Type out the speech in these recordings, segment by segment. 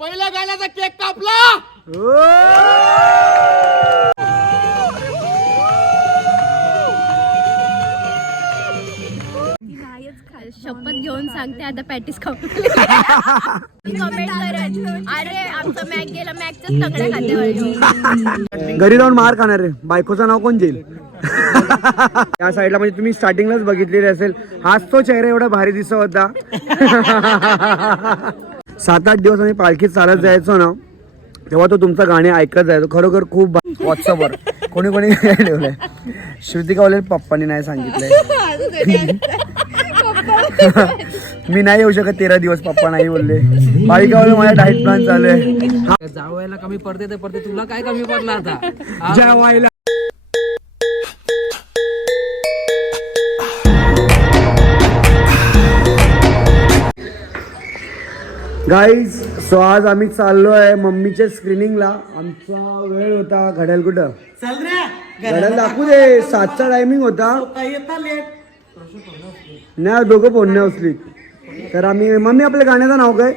पहिल्या गाण्याचा केक कापला. शपथ घेऊन सांगते आता पॅटीस खाऊ कमेंट करत अरे आमचं मॅक गेलं मॅकच तगड्या खात्यावर घरी जाऊन मार खाणार रे. बायकोचं नाव कोण देईल या साईडला म्हणजे तुम्ही स्टार्टिंगलाच बघितलेले असेल. हाच तो चेहरा एवढा भारी दिसत होता. सात आठ दिवस आम्ही पालखीत चालत जायचो ना तेव्हा तो तुमचं गाणे ऐकत जायचो. खरोखर खूप व्हॉट्सअपवर कोणी कोणी ठेवलंय. श्रुतिका बोलेल पप्पानी नाही सांगितलंय. मी नाही येऊ शकत तेरा दिवस पप्पा नाही बोलले. बालिका बोलले माझा डाएट प्लॅन चालू आहे. जावायला कमी पडते ते पडते. तुला काय कमी पडला आता? जेवायला. गाईज सो आज आम्ही चाललो आहे मम्मीच्या स्क्रीनिंगला आमचा वेळ होता घड्याल कुठं? चल रे. घड्याल दाखवू दे सातचा टायमिंग होता. नाही दोघं फोन नाही उचली तर आम्ही मम्मी आपल्या गाण्याचं नाव काय?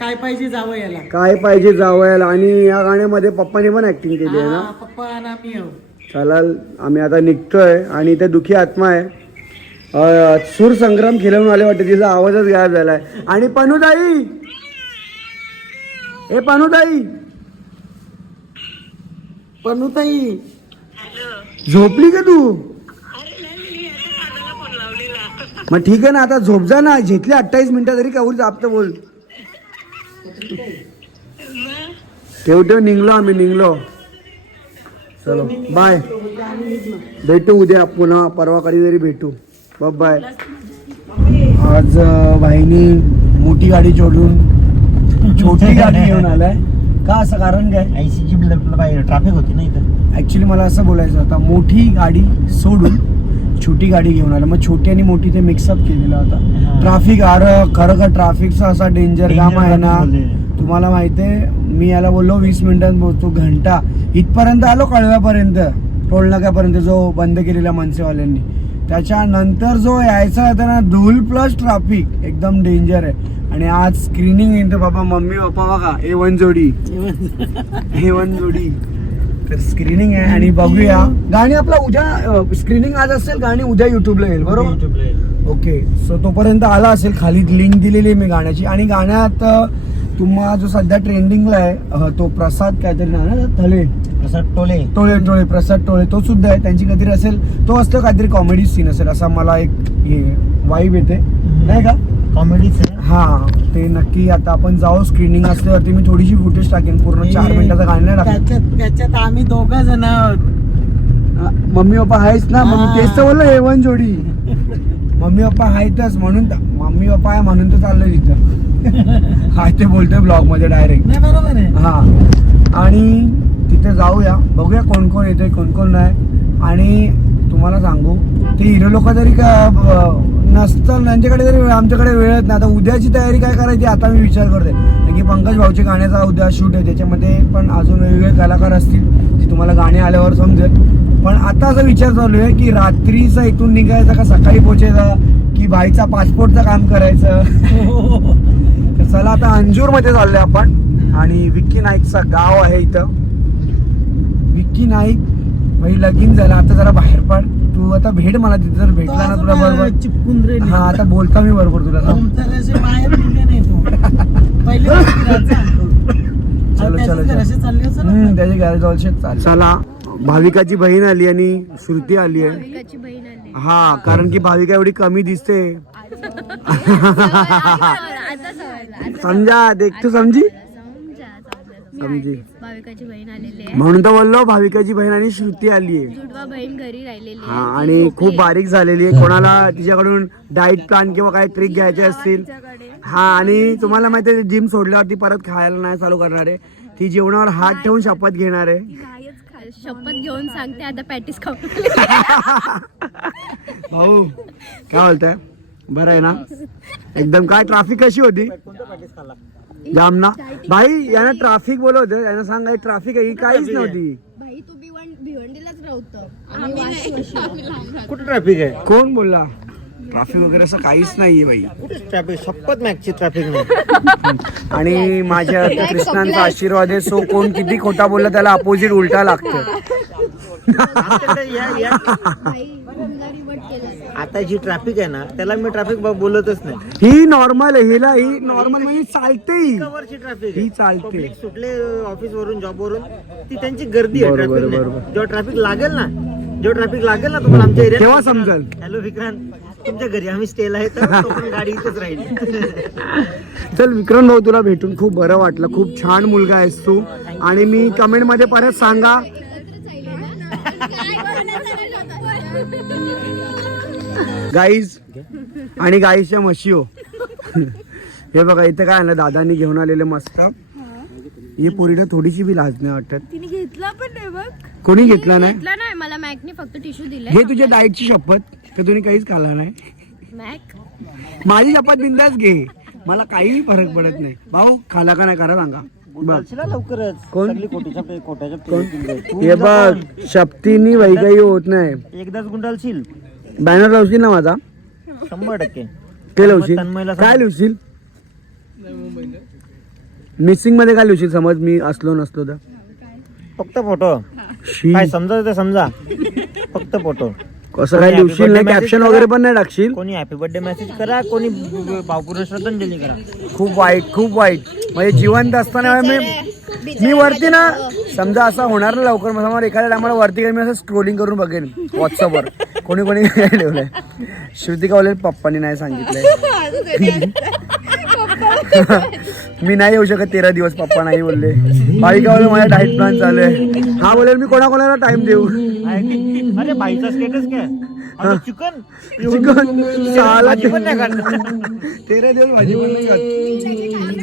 काय पाहिजे जावं याला? काय पाहिजे जावयाला आणि या गाण्यामध्ये पप्पाने पण ऍक्टिंग केली आहे ना? हा, पप्पा आम्ही चालाल. आम्ही आता निघतोय आणि इथे दुखी आत्मा आहे. सूर संग्राम खेळून आले वाटते तिचा आवाजच गायब झालाय. आणि पनुताई! ए पनुताई! पनुताई! झोपली का तू? मग ठीक आहे ना आता झोप जा ना. झेतली अठ्ठावीस मिनिटं तरी काऊर जापत बोल. ठेव ठेव निघलो आम्ही निघलो. चलो बाय भेटू उद्या पुन्हा परवा कधीतरी भेटू. बाय. आज भाईनी मोठी गाडी सोडून छोटी गाडी घेऊन आलाय. का असं कारण काय? आयसीची ट्रॅफिक होती ना इथं. ऍक्च्युली मला असं बोलायचं होतं मोठी गाडी सोडून छोटी गाडी घेऊन आला. मग छोटी आणि मोठी ते मिक्सअप केलेला होता. ट्राफिक अरे खरं ट्राफिकचा असा डेंजर काम आहे ना. तुम्हाला माहिती आहे मी याला बोललो वीस मिनिटांत पोहोचतो घंटा. इथपर्यंत आलो कळव्यापर्यंत. टोल नाक्यापर्यंत जो बंद केलेल्या मनसेवाल्यांनी. त्याच्यानंतर जो यायचा होता ना धूल प्लस ट्राफिक एकदम डेंजर आहे. आणि आज स्क्रीनिंग येतं बाबा मम्मी पप्पा बघा ए वन जोडी. ए वन जोडी. तर स्क्रीनिंग आहे आणि बघूया. गाणी आपला उद्या स्क्रीनिंग आज असेल गाणी उद्या युट्यूबला येईल बरोबर? ओके सो तोपर्यंत आला असेल खाली लिंक दिलेली आहे मी गाण्याची. आणि गाण्यात तुम्हा जो सध्या ट्रेंडिंगला आहे तो प्रसाद काहीतरी ना थले. प्रसाद टोले. टोळे टोळे प्रसाद टोळे तो सुद्धा आहे. त्यांची काहीतरी असेल तो असतो काहीतरी कॉमेडी सीन असेल असा मला एक हे वाईब येते. नाही का? कॉमेडीच आहे हा ते नक्की आता आपण जाऊ स्क्रीनिंग असल्यावरती मी थोडीशी फुटेज टाकेन पूर्ण चार मिनिटाचं गाणं नाही टाकेन त्याच्यात त्याच्यात आम्ही दोघं जण आहोत. मम्मी पप्पा आहेच ना? मग मी हा. तेच तर बोललो एवन जोडी. मम्मी पप्पा आहेतच म्हणून तर- मम्मी पप्पा आहे म्हणून तर चाललोय तिथं हाय ते बोलतोय ब्लॉगमध्ये डायरेक्ट नाही बरोबर आहे. हा. आणि तिथे जाऊया. बघूया कोण कोण येते कोण कोण नाही. आणि तुम्हाला सांगू ते हिरो लोक जरी का नसतं त्यांच्याकडे जरी आमच्याकडे वेळच नाही. आता उद्याची तयारी काय करायची आता मी विचार करतोय. कारण की पंकज भाऊच्या गाण्याचा उद्या शूट आहे. त्याच्यामध्ये पण अजून वेगवेगळे कलाकार असतील जे तुम्हाला गाणे आल्यावर समजेल. पण आता असा विचार चालू आहे की रात्रीचा इथून निघायचा का सकाळी पोहोचायचा की बाईचा पासपोर्टचं काम करायचं? तर चला आता अंजूरमध्ये चाललोय आपण. आणि विक्की नाईकचं गाव आहे इथं. विक्की नाईक भाई लगीन झालं. आता जरा बाहेर पड. तू आता भेट मला तिथे जर भेटला ना तुला बरोबर. चिपकून हा आता बोलता मी बरोबर तुला. चलो, चलो, त्याचे चलो. गॅरेज ऑलशेट चला भाविकाची बहीण आली आणि श्रुती आली आहे. भाविकाची बहीण आली. हा कारण की भाविका एवढी कमी दिसते. समजा देख तू समजी? समजा भाविकाची बहीण आलेली आहे. म्हणून तर बोललो भाविकाची बहीण आणि श्रुती आली आहे. जुडवा बहीण घरी राहिलेली हा आणि खूप बारीक झालेली आहे. कोणाला तिच्याकडून डाएट प्लॅन किंवा काही ट्रिक घ्यायचे असतील. हा आणि तुम्हाला माहिती आहे जिम सोडल्यावर ती परत खायला नाही चालू करणार आहे. ती जेवणावर हात ठेवून शपथ घेणार आहे. शपथ घेऊन सांगते आता पॅटीस खाऊ भाऊ काय बोलताय? बरं आहे ना? एकदम काय ट्राफिक कशी होती? जाम ना भाई यांना ट्राफिक बोलवत यांना सांग ट्राफिक आहे ही काहीच नव्हती. भाई तू भिवंड भिवंडीलाच राहतो. आम्ही वाशी- कुठं ट्रॅफिक आहे? कोण बोलला? ट्रॅफिक वगैरे असं काहीच नाहीये बाई ट्रॅफिक शपथ मॅचची ट्रॅफिक नाही आणि माझ्या कृष्णांचा आशीर्वाद आहे सो कोण किती खोटा बोलला त्याला अपोजिट उलटा लागतं. आता जी ट्रॅफिक आहे ना त्याला मी ट्रॅफिक बोलतच नाही. ही नॉर्मल आहे हिला ही नॉर्मल म्हणजे चालते ही. ट्रॅफिक ही चालते. पब्लिक सुटले ऑफिस वरून जॉब वरून ती त्यांची गर्दी आहे बरोबर, ट्रॅफिक बरोबर. जेव्हा ट्रॅफिक लागेल ना जेव्हा ट्रॅफिक लागेल ना तुम्हाला आमच्या एरियात तेव्हा समजेल. हॅलो विक्रांत तुमच्या घरी आम्ही स्टेला आहे तर गाडी इथेच राहील. चल विक्रम भाऊ तुला भेटून खूप बरं वाटलं. खूप छान मुलगा आहेस तू. आणि मी कमेंटमध्ये परत सांगा. गाईज आणि गाईच्या म्हशी हो हे बघा इथे काय आलं दादानी घेऊन आलेले मस्त. ही. पोरीला थोडीशी बी लाज नाही वाटत. तिने घेतला पण नाही बघ. कोणी घेतला नाही? घेतला नाही. मला मॅकने फक्त टिश्यू दिले. घे तुझ्या डाएटची शपथ का तुम्ही काहीच खाल्ला नाही. मॅक? माझी शपथ बिंदाच घे. मला काही फरक पडत नाही. भाऊ खाला का नाही करा सांगा. बघ. हा लवकरच. कोण? सगळी कोटीच्या पे- कोट्याच्या कोण? हे बघ शक्तीनी वही काही होत नाही. एकदाच गुंडाळशील. बॅनर लावशील ना माझा? शंभर टक्के. ते लावशील? तन्मयला काय. लिहशील? मिसिंगमध्ये काय लिहशील? समज मी असलो नसलो तर. फक्त फोटो शी. काय समजा ते समजा. फक्त फोटो कसं काय लिहशील नाही कॅप्शन वगैरे. पण नाही टाकशील. कोणी हॅपी बर्थडे मेसेज करा कोणी भावपूर्ण श्रद्धांजली करा. खूप वाईट खूप वाईट. म्हणजे जिवंत असताना मी मी वरती ना समजा असं होणार ना लवकर मग समोर एखाद्या टायमाला वरती गेलं मी असं स्क्रोलिंग करून बघेन व्हॉट्सअपवर कोणी कोणी काय ठेवलंय. श्रुतिका बोलेल पप्पानी नाही सांगितलंय. मी नाही येऊ शकत तेरा दिवस पप्पा नाही बोलले. बालिका बोले माझा डाईट प्लॅन चालू आहे. हा बोलेल मी कोणाकोणाला टाइम देऊ? अरे बाईचा स्टेटस काय? चिकन चिकन साला भाजी पण नाही खात. तेरा दिवस भाजी पण नाही खात.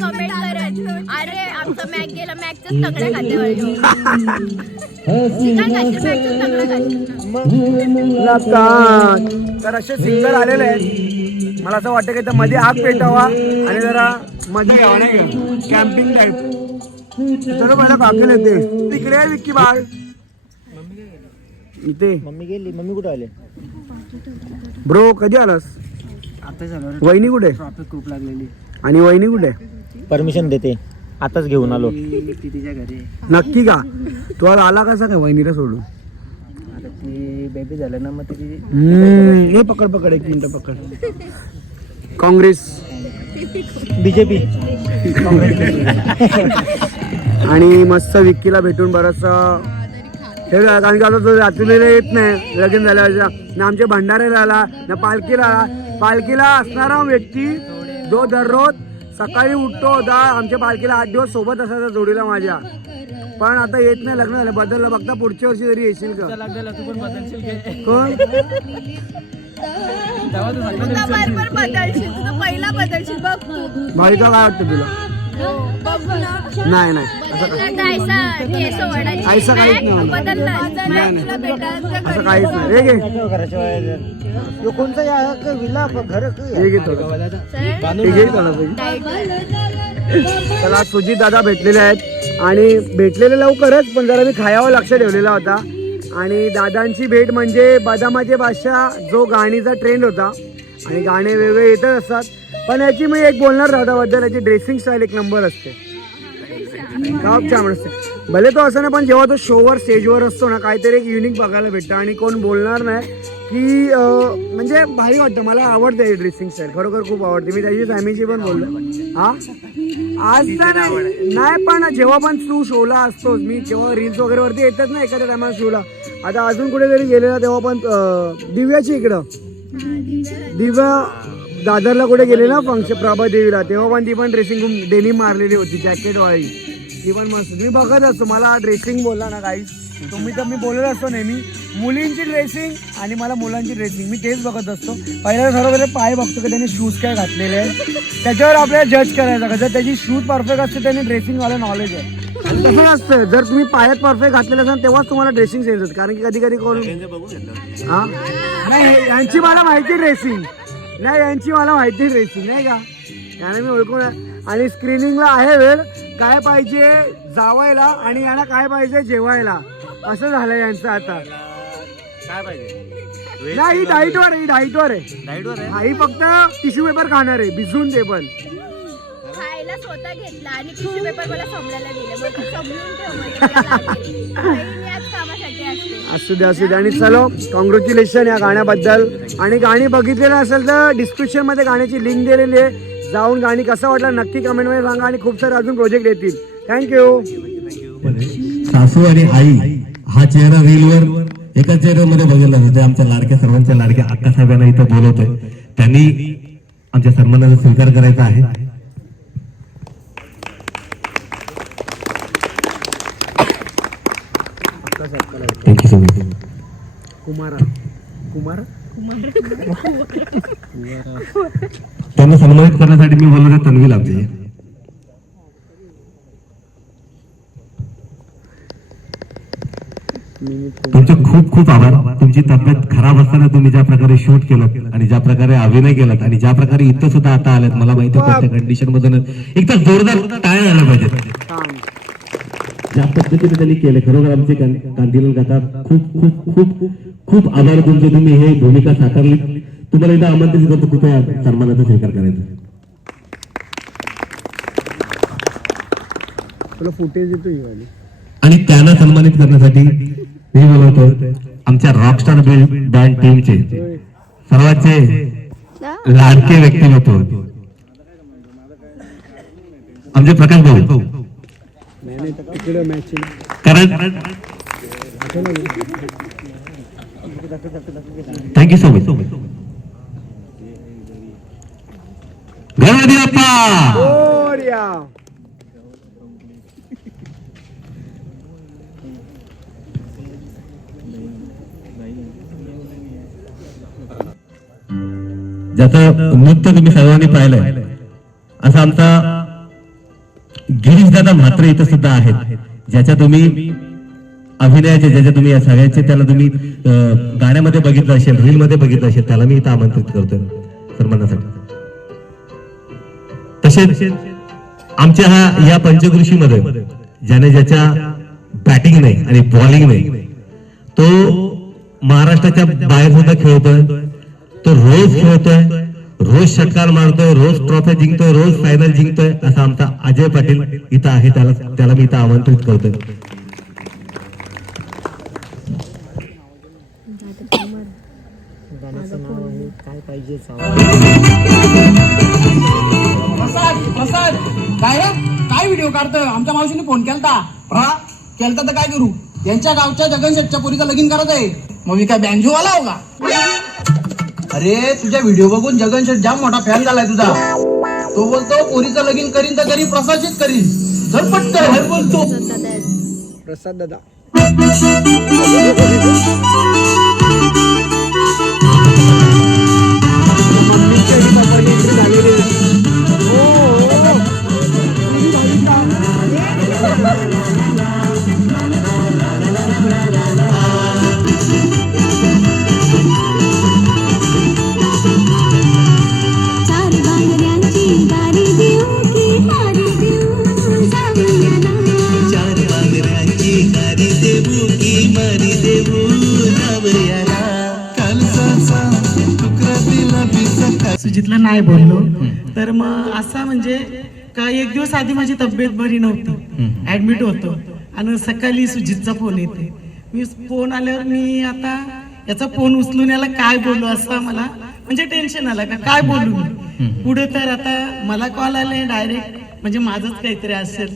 कमेंट करत अरे आमचा मॅक गेला मॅकच चिकन मॅकच. तर असे सिंगर आलेले आहेत. मला असं वाटतं की इथं मध्ये आग पेटावा आणि जरा मध्ये यावं नाही कॅम्पिंग टाईप. चलो पहिला काकेल येते. तिकडे आहे विक्की बाळ. इथे. मम्मी गेली. मम्मी कुठे आले? ब्रो कधी आलास? आता झालं वहिनी कुठे? ट्रॉफिक खूप लागलेली. आणि वहिनी कुठे? परमिशन देते. आताच घेऊन आलो. ती ती तिच्या घरी? आहे. नक्की का? तू आज आला कसा काय वहिनीला सोडून? आता ती बेबी झालं ना मग तिची हम्म, हे पकड पकड एक मिनिट पकड. काँग्रेस. बीजेपी. आणि मस्त विक्कीला भेटून बरंच हे कारण की आता तो रात्रीला येत नाही. लगीन झाल्यावर ना आमच्या भंडारे आला ना पालखीला आला पालखीला असणारा व्यक्ती जो दररोज सकाळी उठतो होता आमच्या पालखीला आठ दिवस सोबत असायचा जोडीला माझ्या. पण आता येत नाही लग्न झालं. बदललं. बघता पुढच्या वर्षी तरी येशील का? लागलेला तू पण बदलशील काय कोण? पहिला बदलशील. बघ भाविका काय वाटतं तुला? नाही नाही. असं काहीच नाही. असं काहीच नाही. हे घे विला घर या? हे घे थोडं हे घे थोडं पैकी. त्याला सुजित दादा भेटलेले आहेत. आणि भेटलेले लवकरच पण जरा मी खायावर लक्ष ठेवलेला होता. आणि दादांची भेट म्हणजे बदामाचे बादशाह जो गाणीचा ट्रेंड होता. आणि गाणे वेगवेगळे येतच असतात. पण याची मी एक बोलणार दादाबद्दल याची ड्रेसिंग स्टाईल एक नंबर असते. छान असते भले तो असं ना पण जेव्हा तो शोवर स्टेजवर असतो ना काहीतरी एक युनिक बघायला भेटतं. आणि कोण बोलणार नाही की म्हणजे भारी वाटतं. मला आवडते ड्रेसिंग स्टाईल खरोखर खूप आवडते. मी त्याची फॅमिलीची पण बोललो. हा? आज तर नाही. नाही पण जेव्हा पण तू शोला असतोच मी जेव्हा रील्स वगैरे वरती येतात ना एखाद्या टायमाला शोला आता अजून कुठेतरी गेलेला तेव्हा पण दिव्याची इकडं. दिव्या दादरला कुठे गेले ना फंक्शन प्रभा देवीला तेव्हा पण ती पण ड्रेसिंग रूम डेली मारलेली होती जॅकेट वाळी ती पण मस्त. मी बघत असतो मला ड्रेसिंग बोलला ना काही तुम्ही तर मी बोलत असतो नेहमी. मुलींची ड्रेसिंग आणि मला मुलांची ड्रेसिंग मी तेच बघत असतो. पहिल्या सर्व पहिले पाय बघतो की त्यांनी शूज काय घातलेले आहेत. त्याच्यावर आपल्याला जज करायचं का? जर त्याची शूज परफेक्ट असते त्याने ड्रेसिंगवाला नॉलेज आहे. तसं नसतं. जर तुम्ही पायात परफेक्ट घातलेले असाल तेव्हाच तुम्हाला ड्रेसिंग सेन्स होतं. कारण की कधी कधी कोण हा? नाही हे- यांची मला माहिती ड्रेसिंग नाही यांची मला माहिती ड्रेसिंग नाही का? याने मी ओळखून आणि स्क्रीनिंगला आहे वेळ. काय पाहिजे जावायला आणि यांना काय पाहिजे जेवायला. असं झालं यांचं आता. काय पाहिजे? नाही ही डाईट वर आहे ही डाईट वर आहे. डाईटवर आहे? हा, ही फक्त टिश्यू पेपर खाणार आहे भिजून ते पण. स्वतः घेतला आणि टिश्यू पेपर मला समजायला दिले. मग ते समजून ठेव म्हणजे मला लागेल. बहीण याच कामासाठी असते. असू दे असू दे. आणि चलो कॉंग्रॅच्युलेशन या गाण्याबद्दल. आणि गाणी बघितलेलं असेल तर डिस्क्रिप्शनमध्ये गाण्याची लिंक दिलेली आहे. जाऊन गाणी कसं वाटलं नक्की कमेंटमध्ये सांगा आणि खूप सारे अजून प्रोजेक्ट येतील. थँक्यू सासू आणि आई हा चेहरा रीलवर एका चेहऱ्यामध्ये बघितला जातो ते आमच्या लाडक्या सर्वांच्या लाडक्या अक्का साहेबांना इथं बोलवतोय. त्यांनी आमच्या सन्मानाचा स्वीकार करायचा आहे थँक्यू सो मच कुमारा. कुमार? त्यांना सन्मानित करण्यासाठी मी बोलवतो तन्वी लाभते तुमचे खूप खूप आभार. तुमची तब्येत खराब असताना तुम्ही ज्या प्रकारे शूट केलं आणि ज्या प्रकारे अभिनय केलात आणि ज्या प्रकारे इथं सुद्धा आता आल्यात मला माहिती आहे कोणत्या कंडिशन मधून. एकदा जोरदार टाळ आलं पाहिजे ज्या पद्धतीने त्यांनी केले. खरोखर आमचे कां- कांदिवली गाता खूप खूप खूप खूप आभार तुमचे. तुम्ही हे भूमिका साकारली. तुम्हाला एकदा आमंत्रित करतो. कृपया सन्मानाचा स्वीकार करायचा. फुटेज येतो आणि त्यांना सन्मानित करण्यासाठी मी बोलवतो आमच्या रॉकस्टार बँड टीमचे सर्वांचे लाडके व्यक्तिमत्व. आमचे प्रकाश भाऊ नाही नाही तर तिकडे मॅचिंग कारण thank you so much Ganpati Bappa ज्याचं नृत्य तुम्ही सर्वांनी पाहिलंय असा आमचा गिरीश दादा म्हात्रे इथं सुद्धा आहेत ज्याच्या तुम्ही अभिनयाचे ज्याच्या तुम्ही या सगळ्याचे त्याला तुम्ही गाण्यामध्ये बघितलं असेल रील मध्ये बघितलं असेल त्याला मी इथं आमंत्रित करतोय सन्मानासाठी. तसेच आमच्या हा या पंचकृषीमध्ये ज्याने ज्याच्या बॅटिंग नाही आणि बॉलिंग नाही तो महाराष्ट्राच्या बाहेर सुद्धा खेळतोय तो रोज खेळतोय रोज षटकार मारतोय रोज ट्रॉफी जिंकतोय रोज फायनल जिंकतोय असा आमचा अजय पाटील इथं आहे. त्याला त्याला मी इथं आमंत्रित करतोय. काय प्रसाद प्रसाद काय काय व्हिडिओ काढतोय? आमच्या मावशीने फोन केलता. केलता तर काय करू? यांच्या गावच्या जगन शेटच्या पोरीचं लगीन करत आहे. मग मी काय बँजो आला हो का अरे तुझ्या व्हिडिओ बघून जगन शेट जाम मोठा फॅन झालाय तुझा. तो बोलतो पोरीचं लगीन करीन तर करीन प्रसादचीच करीन. झटपट कर हे बोलतो प्रसाद दादा. मम्मीची आणि पप्पाची entry झालेली तर मग असा म्हणजे का एक दिवस आधी माझी तब्येत बरी नव्हती. ऍडमिट होतो. आणि सकाळी सुजितचा फोन येते. मी फोन आल्यावर मी आता याचा फोन उचलून याला काय बोलू असं मला म्हणजे टेन्शन आलं का काय बोलू मी? पुढे तर आता मला कॉल आले डायरेक्ट म्हणजे माझंच काहीतरी असेल.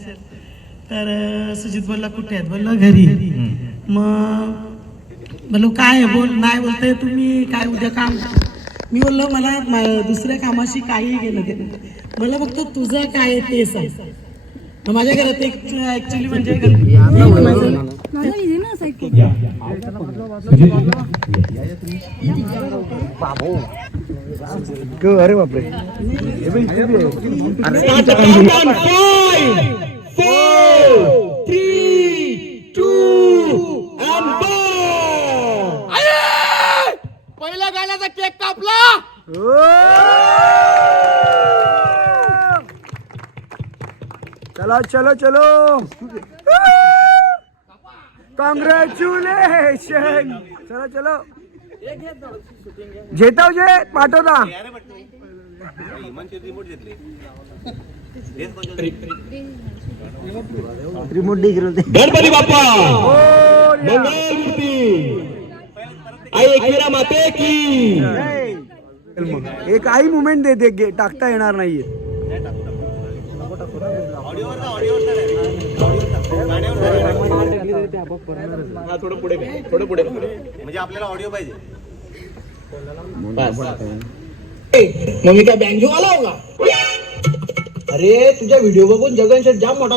तर सुजित बोलला कुठे आहेत? बोलला घरी. मग बोललो काय बोल. नाही बोलते तुम्ही. काय उद्या काम मी बोललो मला दुसऱ्या कामाशी काही देणं नाही. मला फक्त तुझं काय आहे ते सांग माझ्या घरात एक ऍक्च्युली म्हणजे ग- अरे बापरे हे बघ, इथे बी आहे. पहिल्या गाण्याचा केक कापला. चलो चलो चलो. कॉंग्रॅच्युलेशन चलो चलो. जेतावजे पाठवता. रिमोट डिग्री गणपती बाप्पा मंगलमूर्ती आई एकविरा माते की। एक आई मुमेंट देते गे- टाकता येणार नाहीये. म्हणजे आपल्याला ऑडिओ पाहिजे. मग मी काय बँजो आला होगा अरे तुझ्या व्हिडिओ बघून जगन शेट जाम मोठा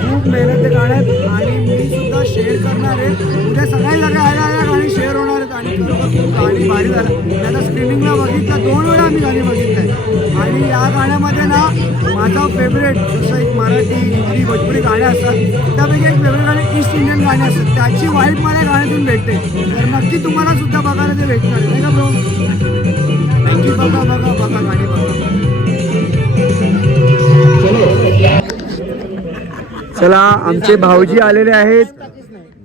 खूप मेहनत आहे गाण्यात. आणि मी सुद्धा शेअर करणार आहे. उद्या सगळ्या गायला या गाणी शेअर होणार आहेत. आणि खूप गाणी भारी झालं मी आता स्क्रीनिंगला बघितलं दोन वेळा आम्ही गाणी बघितलं आणि या गाण्यामध्ये ना माझा फेवरेट जसं एक मराठी हिंदी भोजपुरी गाणे असतात त्यापैकी एक फेवरेट गाणे ईस्ट इंडियन गाणे असतात. त्याची वाईट मला गाण्यातून भेटते. तर नक्की तुम्हाला सुद्धा बघायला ते भेटणार नाही का ब्रो थँक्यू बघा बघा बघा गाणी बघा. चला आमचे भाऊजी आलेले आहेत.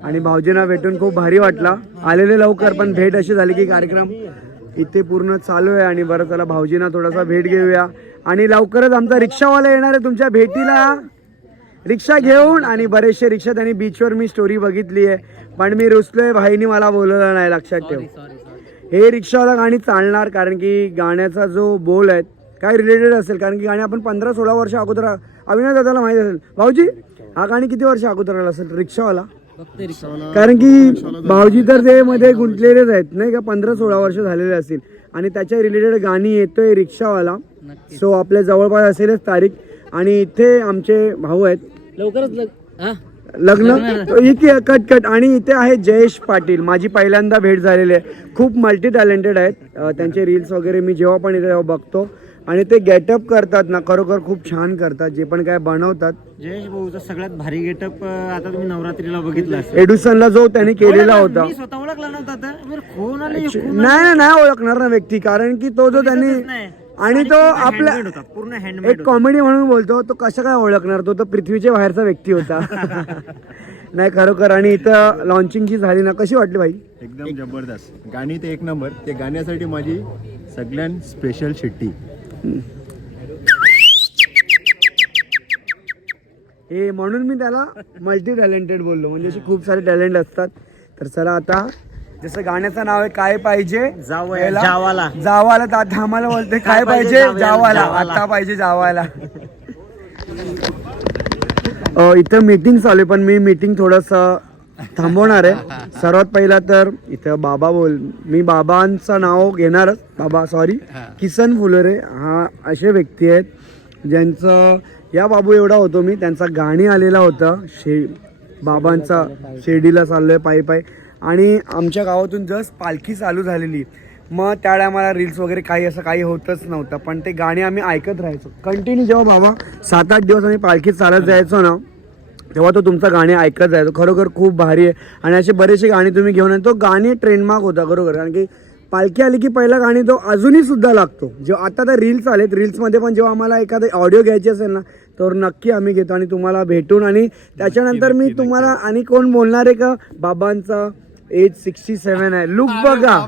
आणि भाऊजींना भेटून खूप भारी वाटला. आलेले लवकर पण भेट अशी झाली की कार्यक्रम इथे पूर्ण चालू आहे आणि बरं चला भाऊजींना थोडासा भेट घेऊया. आणि लवकरच आमचा रिक्षावाला येणार आहे तुमच्या भेटीला. रिक्षा घेऊन आणि बरेचसे रिक्षा त्यांनी बीचवर मी स्टोरी बघितली आहे. पण मी रुसलोय भाईनी मला बोलवलं नाही लक्षात ठेव. हे रिक्षावाला गाणी चालणार कारण की गाण्याचा जो बोल आहे काय रिलेटेड असेल? कारण की गाणी आपण पंधरा सोळा वर्ष अगोदर अविनाश दादाला माहिती असेल. भाऊजी हा गाणी किती वर्ष अगोदर आला असेल? रिक्षावाला? कारण की भाऊजी तर ते मध्ये गुंतलेलेच आहेत नाही का? पंधरा सोळा वर्ष झालेले असतील. आणि त्याच्या रिलेटेड गाणी येतोय रिक्षावाला. सो आपल्या जवळपास असेलच तारीख. आणि इथे आमचे भाऊ आहेत. लग्न? इथे कट कट. आणि इथे आहे जयेश पाटील. माझी पहिल्यांदा भेट झालेली आहे. खूप मल्टी टॅलेंटेड आहेत त्यांचे रील्स वगैरे मी जेव्हा पण इथे बघतो. आणि ते गेटअप करतात ना खरोखर खूप छान करतात जे पण काय बनवतात. जयेश भाऊचा सगळ्यात भारी गेटअप आता तुम्ही नवरात्रीला बघितला असेल. एडुसनला जो त्याने केलेला होता. मी स्वतः ओळखला नव्हता कोण आले नाही नाही, नाही ओळखणार ना व्यक्ती कारण की तो जो त्यांनी आणि तो आपला होता पूर्ण हँडमेड एक कॉमेडी म्हणून बोलतो तो कसं काय ओळखणार तो तर पृथ्वीच्या बाहेरचा व्यक्ती होता. नाही खरोखर आणि इथं लॉन्चिंग जी झाली ना कशी वाटली भाई? एकदम जबरदस्त. गाणी ते एक नंबर ते गाण्यासाठी माझी सगळ्यात स्पेशल शिट्टी. हे म्हणून मी त्याला मल्टी टॅलेंटेड बोललो म्हणजे असे खूप सारे टॅलेंट असतात तर चला आता जसं गाण्याचं नाव आहे काय पाहिजे जावाला. जावाला तर आता आम्हाला बोलते काय पाहिजे? जावाला. आता पाहिजे जावाला इथं मीटिंग चालू आहे पण मी मीटिंग थोडस थांबवणार आहे. सर्वात पहिला तर इथं बाबा बोल मी बाबांचं नाव घेणारच. बाबा सॉरी किसन फुलोरे हा असे व्यक्ती आहेत ज्यांचं या बाबू एवढा होतो मी त्यांचा गाणी आलेला होता. शे बाबांचा शिर्डीला चाललोय पायी पायी. आणि आमच्या गावातून जस्ट पालखी चालू झालेली. मग त्या टायमाला रील्स वगैरे काही असं काही होतच नव्हतं पण ते गाणे आम्ही ऐकत राहायचो. कंटिन्यू जेव्हा बाबा सात आठ दिवस आम्ही पालखीत चालत जायचो ना तेव्हा तो तुमचं गाणे ऐकत जायचो. खरोखर खूप भारी आहे. आणि असे बरेचसे गाणी तुम्ही घेऊन येतो गाणी ट्रेंडमार्क होता बरोबर कारण की पालखी आली की पहिला गाणी तो अजूनही सुद्धा लागतो. जेव्हा आता तर रील्स आलेत. रील्समध्ये पण जेव्हा आम्हाला एखादं ऑडिओ घ्यायची असेल ना तर नक्की आम्ही घेतो आणि तुम्हाला भेटून. आणि त्याच्यानंतर मी तुम्हाला आणि कोण बोलणार आहे का? बाबांचा एज सिक्स्टी सेव्हन आहे लुक बघा.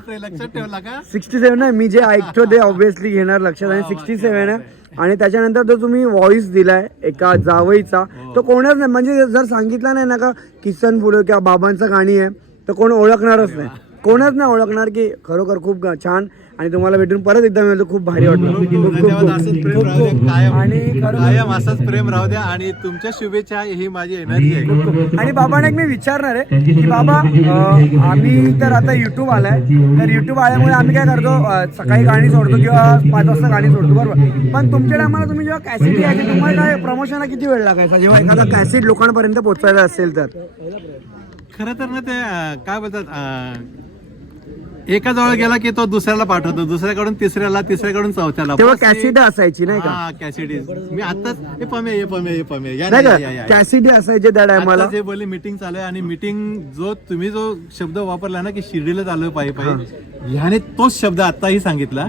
सिक्स्टी सेव्हन आहे. मी जे ऐकतो ते ऑब्विसली घेणार लक्षात. आणि सिक्स्टी सेव्हन आहे. आणि त्याच्यानंतर तो तुम्ही व्हॉइस दिलाय एका जावईचा. तो कोणच नाही म्हणजे जर सांगितलं नाही ना का किसन फुले किंवा बाबांचं गाणी आहे तर कोण ओळखणारच नाही. कोणच नाही ओळखणार की खरोखर खूप छान आणि तुम्हाला भेटून परत एकदा मिळतो खूप भारी वाटलं आणि प्रेम राहू द्या आणि तुमच्या शुभेच्छा ही माझी एनर्जी आहे आणि बाबांना एक मी विचारणार आहे की बाबा आम्ही तर आता युट्यूब आलाय तर युट्यूब आल्यामुळे आम्ही काय करतो सकाळी गाणी सोडतो किंवा पाच वाजता गाणी सोडतो बरोबर पण तुमच्या टायमाला तुम्ही जेव्हा कॅसेट घ्यायची तुम्हाला काय प्रमोशनला किती वेळ लागायचा जेव्हा एखादा कॅसेट लोकांपर्यंत पोहोचायचा असेल तर खरं तर ना ते काय बोलतात एका जवळ गेला की तो दुसऱ्याला पाठवतो. दुसऱ्याकडून तिसऱ्याला तिसऱ्याकडून चौथ्याला. तेव्हा हे- कॅसेट असायची नाही का? हा कॅसेट मी आताच हे पमे हे पमे हे पमे या नाही ना, का? या, या, या. कॅसेट असायचे त्या टायमाला आता जे बोलले मीटिंग चालू आहे आणि मीटिंग जो तुम्ही जो शब्द वापरला ना की शिर्डीला चालू पायी पायी ह्याने तोच शब्द आताही सांगितला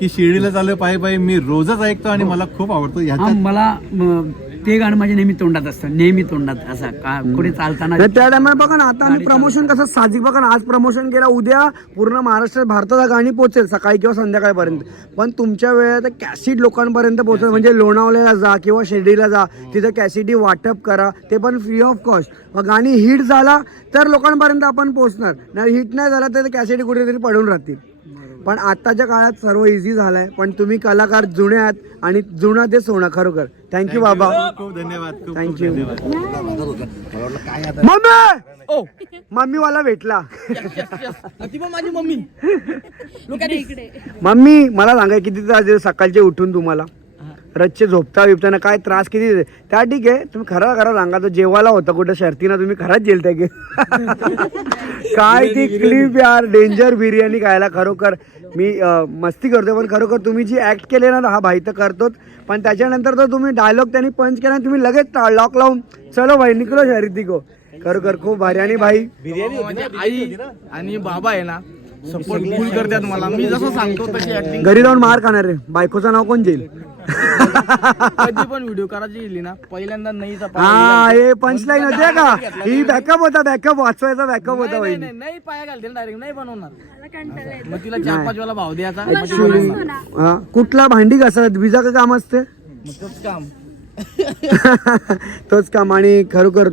की शिर्डीला चालू पायी पायी मी रोजच ऐकतो आणि मला खूप आवडतो. हा मला म, ते गाणं माझ्या नेहमी तोंडात असतं. नेहमी तोंडात असं का कुठे चालताना नाही, त्या टायमाला बघा ना आता आम्ही प्रमोशन कसं साहजिक बघा ना आज प्रमोशन केलं उद्या पूर्ण महाराष्ट्रात भारतात गाणी पोहोचेल सकाळी किंवा संध्याकाळपर्यंत. पण तुमच्या वेळेत कॅसेट लोकांपर्यंत पोहोचेल. म्हणजे लोणावळ्याला जा किंवा शिर्डीला जा तिथं कॅसेटी वाटप करा. ते पण फ्री ऑफ कॉस्ट मग गाणी हिट झाला तर लोकांपर्यंत आपण पोहोचणार. नाही हिट नाही झाला तर कॅसेटी कुठेतरी पडून राहतील. पण आताच्या काळात सर्व इझी झालंय. पण तुम्ही कलाकार जुने आहात आणि जुनं ते सोनं खरोखर. थँक्यू बाबा. खूप खूप धन्यवाद थँक्यू मम्मी मम्मी! मला भेटला. पण माझी मम्मी. मम्मी मला सांगा किती देतो सकाळचे उठून तुम्हाला? रच्चे झोपता बिपताना काय त्रास किती देते? त्या ठीक आहे तुम्ही खरं खरं सांगा तो जेवायला होता कुठं? शर्तीनं तुम्ही खरंच जेलता की? काय ती क्लिप यार डेंजर बिर्याणी खायला खरोखर मी मस्ती करतो पण खरोखर तुम्ही जी ऍक्ट केले ना हा भाई तर करतोच. पण त्याच्यानंतर तर तुम्ही डायलॉग त्यांनी पंच केला आणि तुम्ही लगेच लॉक लावून चलो भाई निकलो शर्ती को खरोखर खूप भारी. आणि भाई? आई आणि बाबा आहे ना सपोर्ट फुल करतात मला. मी जसं सांगतो तशी ऍक्टिंग घरी जाऊन मार खाणार रे बायकोचं नाव कोण जेल कधी पण व्हिडिओ करायची येईल ना पहिल्यांदा नाहीचा पाय हा. हे पंचलाईन होते का? ही बॅकअप होता बॅकअप वाचवायचा बॅकअप होता नाही, नाही, नाही पाया घालते डायरेक्ट नाही बनवणार. मग तिला चार पाच वेळा भाव द्यायचा. मग ती बनवणार. हा कुठला भांडी घासा विजा का काम असते? मग तोच काम. तोच काम. आणि खरोखर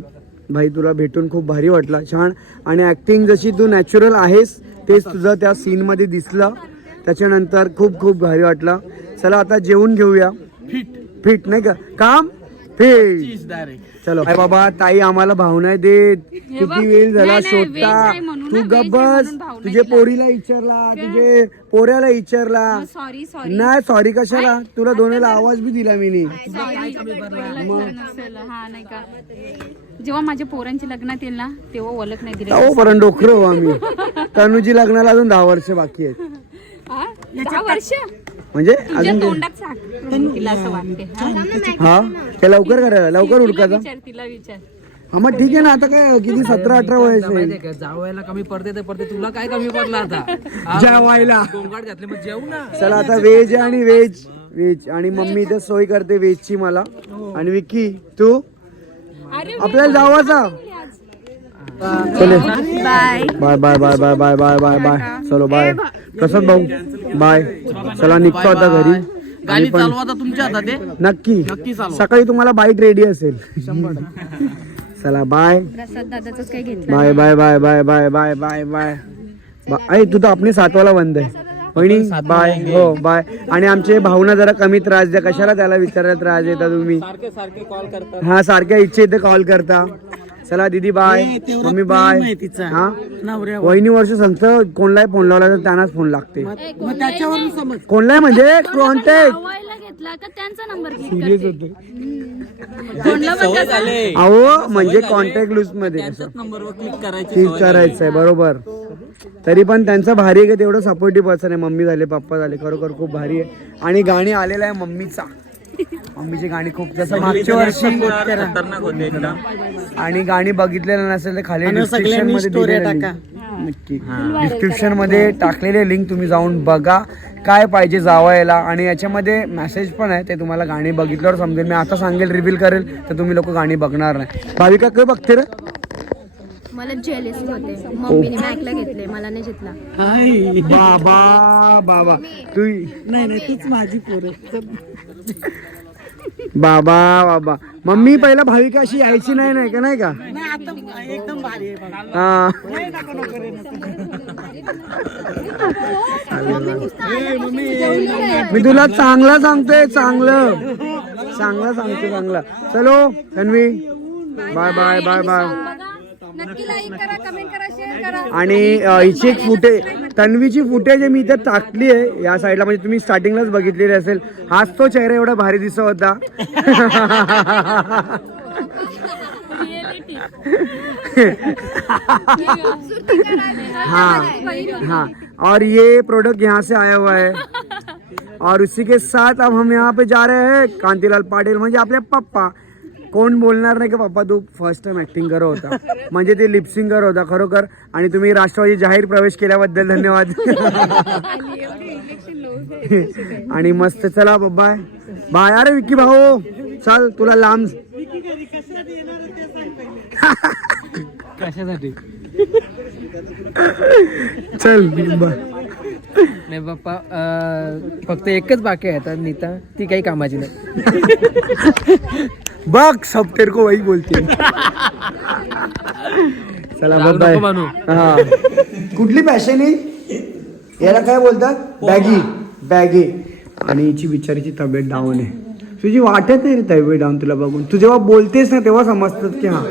भाई तुला भेटून खूप भारी वाटला. छान. आणि ऍक्टिंग जशी तू नॅचरल आहेस तेच तुझं त्या सीन मध्ये दिसलं. त्याच्यानंतर खूप खूप भारी वाटलं. चला आता जेवून घेऊया. फिट फिट नाही का? काम? फिट डायरेक्ट चलो. अरे बाबा ताई आम्हाला भाव नाही देत किती वेळ झाला शोधता. तू गब्बस तुझे पोरीला विचारला तुझे पोऱ्याला विचारला. सॉरी सॉरी नाही सॉरी कशाला? तुला दोन वेळेला आवाज बी दिला मी नी. हा नाही का? जेव्हा माझ्या पोरांची लग्नात येईल ना तेव्हा ओळख नाही दिली. हो पर्यंत डोकरं हो आम्ही. तनुजी लग्नाला अजून दहा वर्ष बाकी आहेत. हा? दहा वर्ष? म्हणजे तुझ्या अजून तोंडात सांग. तिला असं वाटते हा? हा? ते लवकर करायला लवकर तिला विचार तिला विचार. हा मग ठीक आहे ना आता काय किती सतरा अठरा वयस आहे. जावयाला कमी पडते ते पडते तुला काय कमी पडला आता? जेवायला. गोंगाट घातले मग जेवू ना. चला आता व्हेज आणि व्हेज व्हेज आणि मम्मी इथे सोय करते व्हेजची मला. आणि विक्की तू? आपल्याला जावाचा चले bye bye bye bye bye bye bye bye bye चलो बाय कसं भाऊ बाय चला निघतो आता घरी गाडी चालवा आता तुमच्या हातात आहे नक्की. सकाळी तुम्हाला बाईट रेडी असेल चला बाय प्रसाद दादाच काय घेतलं bye bye bye bye bye bye bye bye अय तू तर आपली सातवाला बंद आहे वहिनी बाय हो बाय. आणि आमचे भाऊना जरा कमी त्रास द्या. कशाला त्याला विचारायला त्रास देता तुम्ही? सारखे सारखे कॉल करतात. हा सारख्या इच्छे इथे कॉल करता. चला दीदी बाय. Mummy bye. हा? वहिनी वर्ष सांगतं कोणलाही फोन लावला तर त्यांनाच फोन लागते. मग त्याच्यावरून समज. कोणलाही म्हणजे कॉन्टॅक्ट सिरियस होते. कसं? अहो म्हणजे कॉन्टॅक्ट लूजमध्ये क्लिक करायची करायचंय बरोबर. तरी पण त्यांचं भारी आहे का तेवढं सपोर्टिव्ह पर्सन आहे. मम्मी झाले पप्पा झाले खरोखर खूप भारी आहे. आणि गाणी आलेलं आहे मम्मीचा. मम्मीची गाणी खूप जसं मागच्या वर्षी आणि गाणी बघितलेलं नसेल तर खाली डिस्क्रिप्शनमध्ये. नक्की. डिस्क्रिप्शनमध्ये टाकलेले लिंक तुम्ही जाऊन बघा. काय पाहिजे जावायला. आणि याच्यामध्ये मेसेज पण आहे ते तुम्हाला गाणी बघितल्यावर समजेल. मी आता सांगेल रिव्हील करेल तर तुम्ही लोक गाणी बघणार नाही. भाविका काय बघते रे? मला जेलेसी होते. मम्मीने घेतले मला नाही घेतला. हाय बाबा बाबा. तू नाही नाही तूच माझी पोर बाबा बाबा. मम्मी पहिला भाविका अशी यायची नाही नाही का नाही का? नाही आता एकदम भारी आहे बघा. हा. नाही, नको, नको रे, नको. मी तुला चांगलं सांगतोय चांगलं. चांगलं सांगतो चांगलं. चलो Tanvi. Bye bye bye bye नक्की लाईक करा कमेंट करा शेअर करा. आणि हिची एक फुटे तन्वीची फुटेज मी इथे टाकली आहे. या साईडला म्हणजे तुम्ही स्टार्टिंगलाच बघितलेली असेल. हाच तो चेहरा एवढा भारी दिसत होता. हाँ हाँ. और ये प्रोडक्ट यहाँ से आया हुआ है. और उसी के साथ अब हम यहाँ पे जा रहे हैं कांतीलाल पाटील म्हणजे आपले पप्पा. कोण बोलणार नाही की पप्पा तू फर्स्ट टाइम ऍक्टिंग करत होता. म्हणजे ते लिपसिंगर होता खरोखर. आणि तुम्ही राष्ट्रवादी जाहीर प्रवेश केल्याबद्दल धन्यवाद. आणि मस्त चला बाय बाय. अरे विक्की भाऊ चाल तुला लांब. कशासाठी? चल बाय. नाही बाप्पा फक्त एकच बाकी आहे आता नीता. ती काही कामाची नाही. बघ सब तेरे को वही बोलते. चला राग बाय नको मानू. हा. कुठली फॅशन आहे? याला काय बोलतात? बॅगी बॅगी आणि हिची बिचारीची तब्येत डाऊन आहे. तुझी वाटत नाही रे तब्येत डाऊन तुला बघून? तू जेव्हा बोलतेस ना तेव्हा समजतात की हा.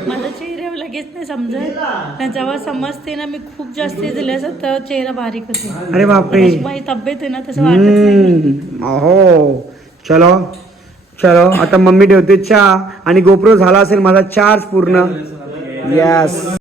लगेच नाही समजत. आणि जेव्हा समजते ना मी खूप जास्त दिलं असं तर चेहरा बारीक होतो. अरे बापरे. जशी माझी तब्येत आहे ना तसं वाटत नाही. हम्म, अहो चलो चलो. आता मम्मी ठेवते चहा आणि गोप्रो झाला असेल माझा चार्ज पूर्ण. यस